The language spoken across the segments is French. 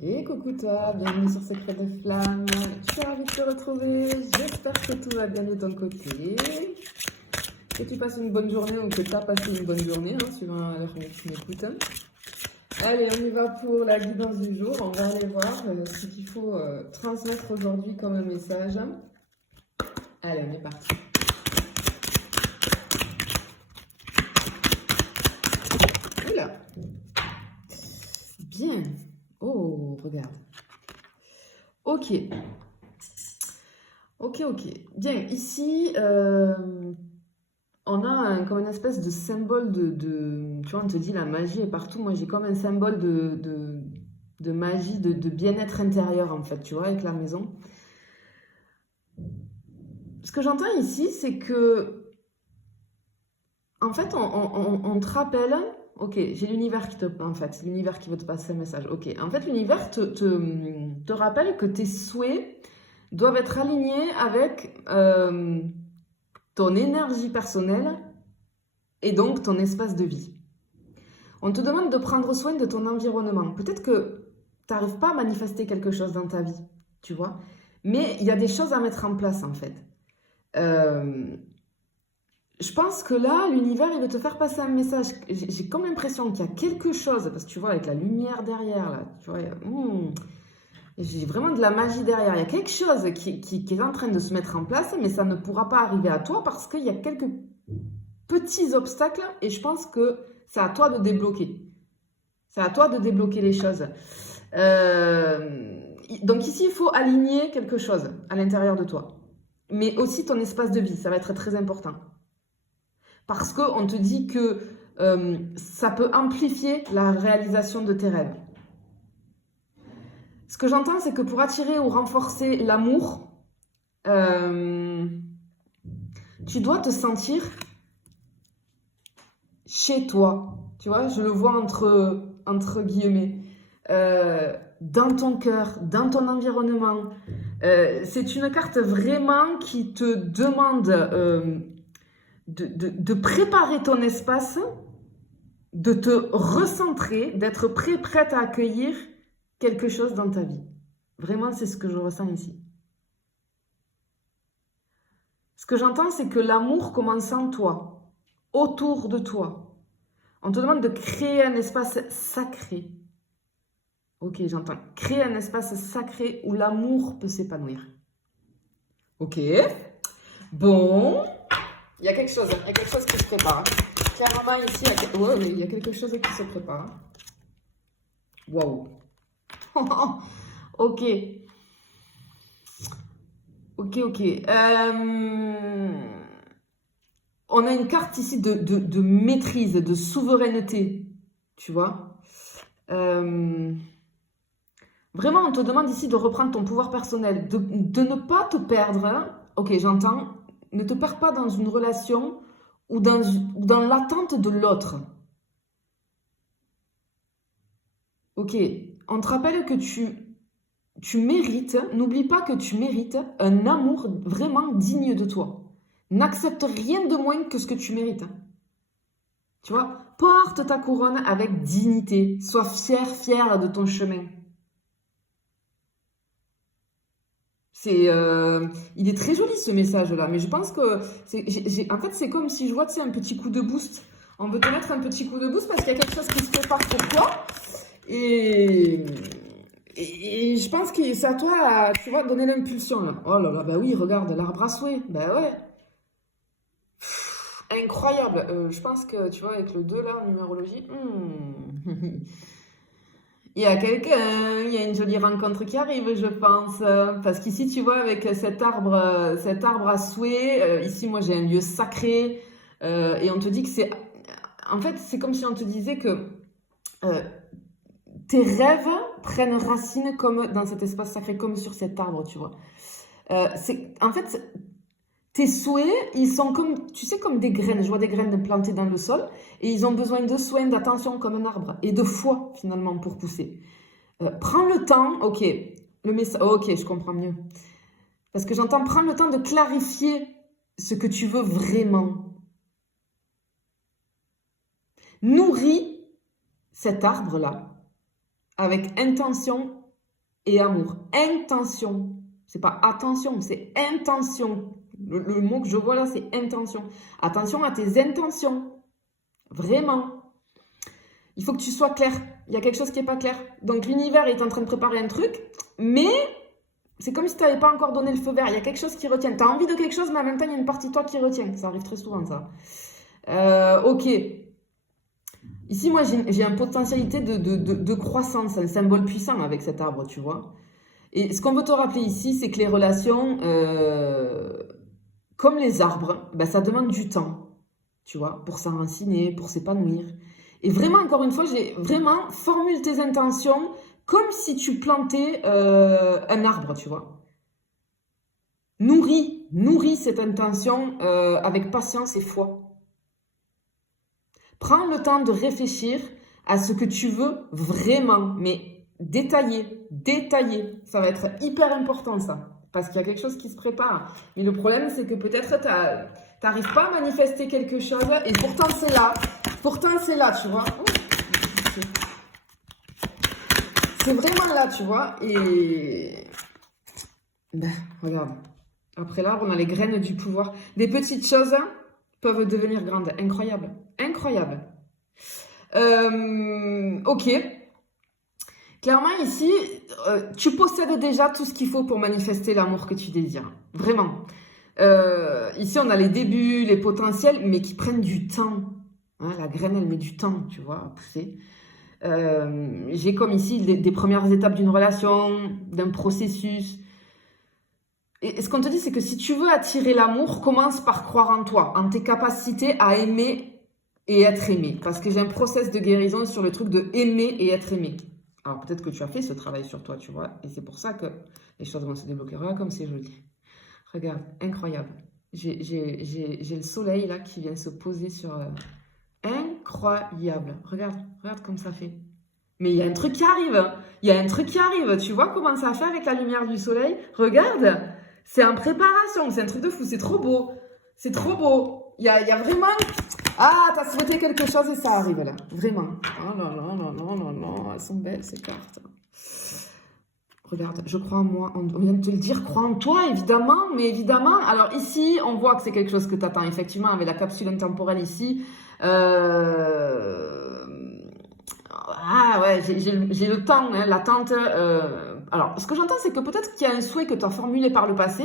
Et coucou toi, bienvenue sur Secret de Flamme. Je suis ravie de te retrouver. J'espère que tout va bien de ton côté. Que tu passes une bonne journée ou que tu as passé une bonne journée, suivant l'heure où tu m'écoutes. Allez, on y va pour la guidance du jour. On va aller voir ce qu'il faut transmettre aujourd'hui comme message. Allez, on est parti. Oula. Bien. Oh, regarde. Ok. Bien, ici, on a comme une espèce de symbole tu vois, on te dit la magie est partout. Moi, j'ai comme un symbole de magie, de bien-être intérieur, en fait, tu vois, avec la maison. Ce que j'entends ici, c'est que, en fait, on te rappelle, ok, j'ai l'univers en fait, c'est l'univers qui veut te passer un message. Ok, en fait, l'univers te rappelle que tes souhaits doivent être alignés avec ton énergie personnelle et donc ton espace de vie. On te demande de prendre soin de ton environnement. Peut-être que tu n'arrives pas à manifester quelque chose dans ta vie, tu vois, mais il y a des choses à mettre en place en fait. Je pense que là, l'univers, il veut te faire passer un message. J'ai comme l'impression qu'il y a quelque chose, parce que tu vois, avec la lumière derrière, là, tu vois, j'ai vraiment de la magie derrière. Il y a quelque chose qui est en train de se mettre en place, mais ça ne pourra pas arriver à toi parce qu'il y a quelques petits obstacles et je pense que c'est à toi de débloquer. C'est à toi de débloquer les choses. Donc ici, il faut aligner quelque chose à l'intérieur de toi. Mais aussi ton espace de vie, ça va être très important. Parce qu'on te dit que ça peut amplifier la réalisation de tes rêves. Ce que j'entends, c'est que pour attirer ou renforcer l'amour, tu dois te sentir chez toi. Tu vois, je le vois entre guillemets. Dans ton cœur, dans ton environnement. C'est une carte vraiment qui te demande de préparer ton espace, de te recentrer, d'être prête à accueillir quelque chose dans ta vie. Vraiment, c'est ce que je ressens ici. Ce que j'entends, c'est que l'amour commence en toi, autour de toi. On te demande de créer un espace sacré. Ok, j'entends. Créer un espace sacré où l'amour peut s'épanouir. Ok. Bon. Il y a quelque chose qui se prépare. Clairement, ici, il y a quelque chose qui se prépare. Waouh. Ok. On a une carte ici de maîtrise, de souveraineté. Tu vois. Vraiment, on te demande ici de reprendre ton pouvoir personnel, de ne pas te perdre. Ok, j'entends. Ne te perds pas dans une relation ou dans l'attente de l'autre. Ok, on te rappelle que tu mérites, n'oublie pas que tu mérites un amour vraiment digne de toi. N'accepte rien de moins que ce que tu mérites. Tu vois, porte ta couronne avec dignité. Sois fier de ton chemin. Il est très joli ce message-là, mais je pense que en fait c'est comme si je vois un petit coup de boost. On veut te mettre un petit coup de boost parce qu'il y a quelque chose qui se prépare pour toi et, et je pense que c'est à toi, tu vois, de donner l'impulsion là. Oh là là, bah oui, regarde l'arbre à souhait, bah ouais, incroyable. Je pense que tu vois avec le 2 là en numérologie, il y a une jolie rencontre qui arrive, je pense. Parce qu'ici, tu vois, avec cet arbre à souhait, ici, moi, j'ai un lieu sacré. Et on te dit que c'est... En fait, c'est comme si on te disait que euh, tes rêves prennent racine comme dans cet espace sacré, comme sur cet arbre, tu vois. En fait, tes souhaits, ils sont comme, tu sais, comme des graines. Je vois des graines plantées dans le sol. Et ils ont besoin de soins, d'attention comme un arbre. Et de foi, finalement, pour pousser. Prends le temps, ok, le message, ok, je comprends mieux. Parce que j'entends prendre le temps de clarifier ce que tu veux vraiment. Nourris cet arbre-là avec intention et amour. Intention. C'est pas attention, c'est intention. Le mot que je vois là, c'est intention. Attention à tes intentions. Vraiment. Il faut que tu sois clair. Il y a quelque chose qui n'est pas clair. Donc l'univers est en train de préparer un truc, mais c'est comme si tu n'avais pas encore donné le feu vert. Il y a quelque chose qui retient. Tu as envie de quelque chose, mais en même temps, il y a une partie de toi qui retient. Ça arrive très souvent, ça. Ok. Ici, moi, j'ai une potentialité de croissance, un symbole puissant avec cet arbre, tu vois. Et ce qu'on veut te rappeler ici, c'est que les relations, comme les arbres, ben, ça demande du temps, tu vois, pour s'enraciner, pour s'épanouir. Et vraiment, encore une fois, vraiment formule tes intentions comme si tu plantais un arbre, tu vois. Nourris cette intention avec patience et foi. Prends le temps de réfléchir à ce que tu veux vraiment, mais détaillé. Ça va être hyper important, ça, parce qu'il y a quelque chose qui se prépare. Mais le problème, c'est que peut-être tu n'arrives pas à manifester quelque chose, et pourtant c'est là. Tu vois. C'est vraiment là, tu vois. Et ben, regarde. Après l'arbre, on a les graines du pouvoir. Des petites choses peuvent devenir grandes. Incroyable. Ok. Clairement, ici, tu possèdes déjà tout ce qu'il faut pour manifester l'amour que tu désires. Vraiment. Ici, on a les débuts, les potentiels, mais qui prennent du temps. Hein, la graine, elle met du temps, tu vois, à pousser. J'ai comme ici des premières étapes d'une relation, d'un processus. Et ce qu'on te dit, c'est que si tu veux attirer l'amour, commence par croire en toi, en tes capacités à aimer et être aimé. Parce que j'ai un process de guérison sur le truc de aimer et être aimé. Alors peut-être que tu as fait ce travail sur toi, tu vois. Et c'est pour ça que les choses vont se débloquer. Regarde comme c'est joli. Regarde, incroyable. J'ai le soleil là qui vient se poser sur... Incroyable. Regarde comme ça fait. Mais il y a un truc qui arrive. Tu vois comment ça fait avec la lumière du soleil? Regarde. C'est en préparation. C'est un truc de fou. C'est trop beau. Il y a vraiment... Ah, t'as souhaité quelque chose et ça arrive là. Vraiment. Oh là là là là là là. Elles sont belles ces cartes. Regarde, je crois en moi. On vient de te le dire, crois en toi, évidemment. Mais évidemment, alors ici, on voit que c'est quelque chose que tu attends. Effectivement, avec la capsule intemporelle ici. Ah ouais, j'ai le temps, hein, l'attente. Alors, ce que j'entends, c'est que peut-être qu'il y a un souhait que tu as formulé par le passé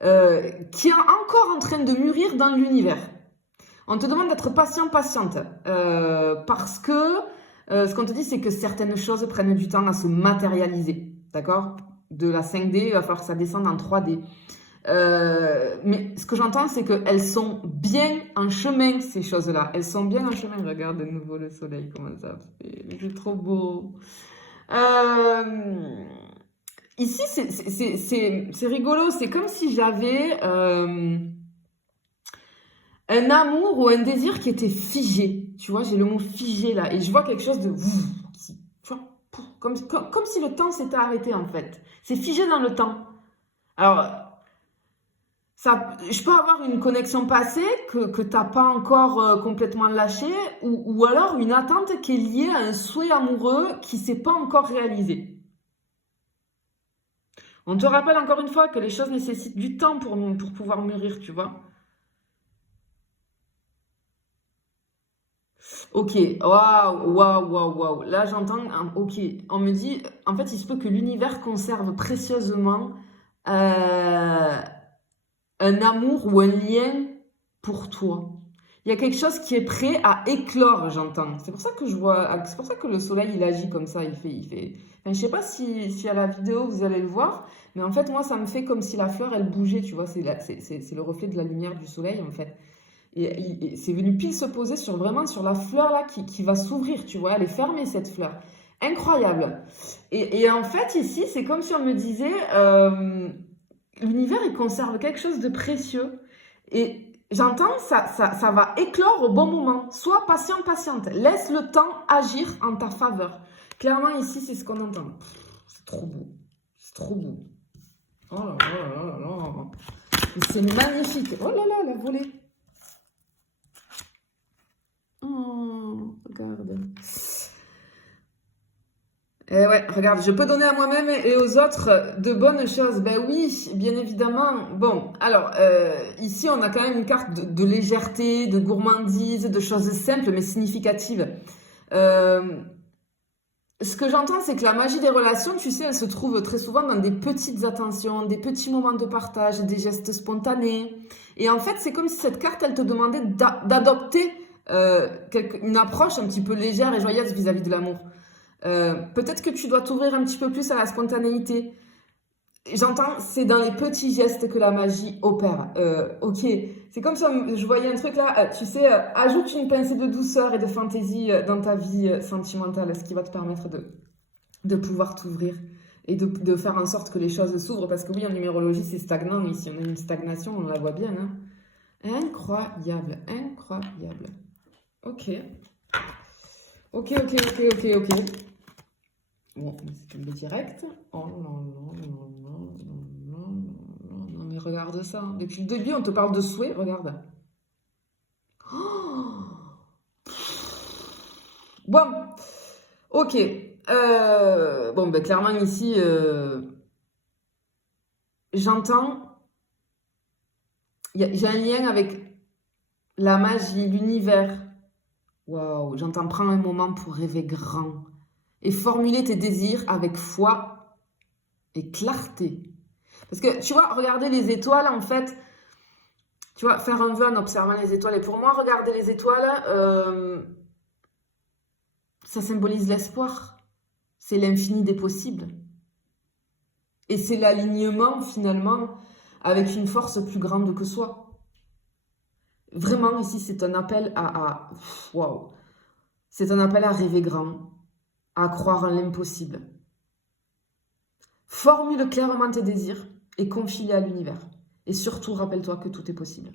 qui est encore en train de mûrir dans l'univers. On te demande d'être patiente, parce que ce qu'on te dit, c'est que certaines choses prennent du temps à se matérialiser, d'accord? De la 5D, il va falloir que ça descende en 3D. Mais ce que j'entends, c'est qu'elles sont bien en chemin, ces choses-là. Elles sont bien en chemin. Regarde de nouveau le soleil, comment ça fait. C'est trop beau. Ici, c'est rigolo. C'est comme si j'avais un amour ou un désir qui était figé. Tu vois, j'ai le mot figé là. Et je vois quelque chose de... Comme si le temps s'était arrêté en fait. C'est figé dans le temps. Alors... je peux avoir une connexion passée que tu n'as pas encore complètement lâchée ou alors une attente qui est liée à un souhait amoureux qui ne s'est pas encore réalisé. On te rappelle encore une fois que les choses nécessitent du temps pour pouvoir mûrir, tu vois. Ok, waouh. Là, j'entends, ok, on me dit, en fait, il se peut que l'univers conserve précieusement un amour ou un lien pour toi. Il y a quelque chose qui est prêt à éclore, j'entends. C'est pour ça que c'est pour ça que le soleil, il agit comme ça. Enfin, je sais pas si à la vidéo, vous allez le voir, mais en fait, moi, ça me fait comme si la fleur, elle bougeait, tu vois. C'est le reflet de la lumière du soleil, en fait. Et c'est venu pile se poser vraiment sur la fleur, là, qui va s'ouvrir, tu vois. Elle est fermée, cette fleur. Incroyable. Et en fait, ici, c'est comme si on me disait... l'univers, il conserve quelque chose de précieux. Et j'entends, ça va éclore au bon moment. Sois patiente. Laisse le temps agir en ta faveur. Clairement, ici, c'est ce qu'on entend. C'est trop beau. Oh là là. C'est magnifique. Oh là là, la volée. Oh, regarde. Et ouais, regarde, je peux donner à moi-même et aux autres de bonnes choses. Ben oui, bien évidemment. Bon, alors, ici, on a quand même une carte de légèreté, de gourmandise, de choses simples mais significatives. Euh, Ce que j'entends, c'est que la magie des relations, tu sais, elle se trouve très souvent dans des petites attentions, des petits moments de partage, des gestes spontanés. Et en fait, c'est comme si cette carte, elle te demandait d'adopter une approche un petit peu légère et joyeuse vis-à-vis de l'amour. Peut-être que tu dois t'ouvrir un petit peu plus à la spontanéité. J'entends, c'est dans les petits gestes que la magie opère. Ok, c'est comme ça, je voyais un truc là, tu sais, ajoute une pincée de douceur et de fantaisie dans ta vie sentimentale, ce qui va te permettre de pouvoir t'ouvrir et de faire en sorte que les choses s'ouvrent. Parce que oui, en numérologie, c'est stagnant ici, on a une stagnation, on la voit bien. Hein. Incroyable, incroyable. Ok, ok, ok, ok, ok, ok. Bon, c'est tombé direct. Oh non, non, non, non, non, non, non, non, mais regarde ça. Depuis le début, on te parle de souhait, regarde. Oh, bon, ok. Bon, ben clairement ici, j'entends, j'ai un lien avec la magie, l'univers. Waouh, j'entends prendre un moment pour rêver grand et formuler tes désirs avec foi et clarté. Parce que tu vois, regarder les étoiles, en fait, tu vois, faire un vœu en observant les étoiles. Et pour moi, regarder les étoiles, ça symbolise l'espoir. C'est l'infini des possibles. Et c'est l'alignement, finalement, avec une force plus grande que soi. Vraiment, ici, c'est un appel waouh. C'est un appel à rêver grand, à croire en l'impossible. Formule clairement tes désirs et confie-les à l'univers. Et surtout, rappelle-toi que tout est possible.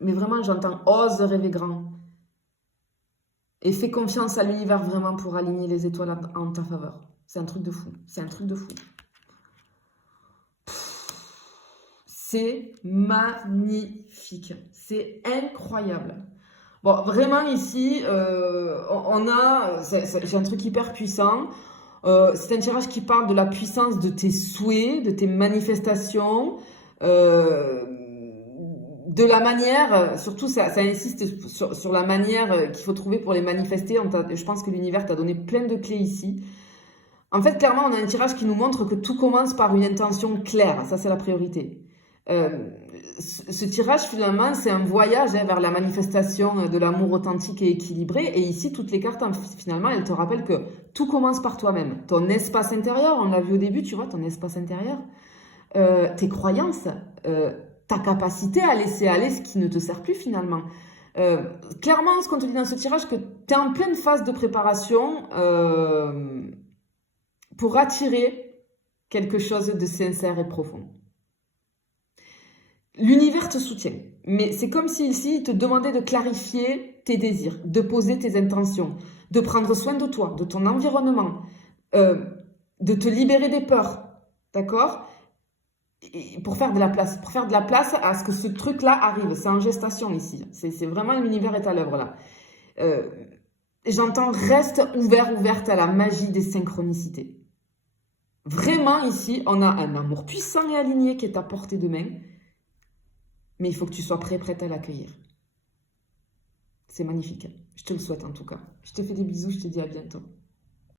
Mais vraiment, j'entends ose rêver grand. Et fais confiance à l'univers vraiment pour aligner les étoiles en ta faveur. C'est un truc de fou. C'est un truc de fou. C'est magnifique. C'est incroyable. Bon, vraiment ici, j'ai un truc hyper puissant. C'est un tirage qui parle de la puissance de tes souhaits, de tes manifestations, euh, de la manière, surtout ça insiste sur la manière qu'il faut trouver pour les manifester. Je pense que l'univers t'a donné plein de clés ici. En fait, clairement, on a un tirage qui nous montre que tout commence par une intention claire. Ça, c'est la priorité. Euh, ce tirage, finalement, c'est un voyage vers la manifestation de l'amour authentique et équilibré. Et ici, toutes les cartes, finalement, elles te rappellent que tout commence par toi-même. Ton espace intérieur, on l'a vu au début, tu vois, ton espace intérieur, tes croyances, ta capacité à laisser aller ce qui ne te sert plus finalement. Clairement, ce qu'on te dit dans ce tirage, que tu es en pleine phase de préparation pour attirer quelque chose de sincère et profond. L'univers te soutient, mais c'est comme si ici il te demandait de clarifier tes désirs, de poser tes intentions, de prendre soin de toi, de ton environnement, de te libérer des peurs, d'accord? Et pour faire de la place, à ce que ce truc-là arrive. C'est en gestation ici. C'est vraiment l'univers est à l'œuvre là. Euh, J'entends reste ouverte à la magie des synchronicités. Vraiment ici, on a un amour puissant et aligné qui est à portée de main, mais il faut que tu sois prête à l'accueillir. C'est magnifique. Je te le souhaite en tout cas. Je te fais des bisous, je te dis à bientôt.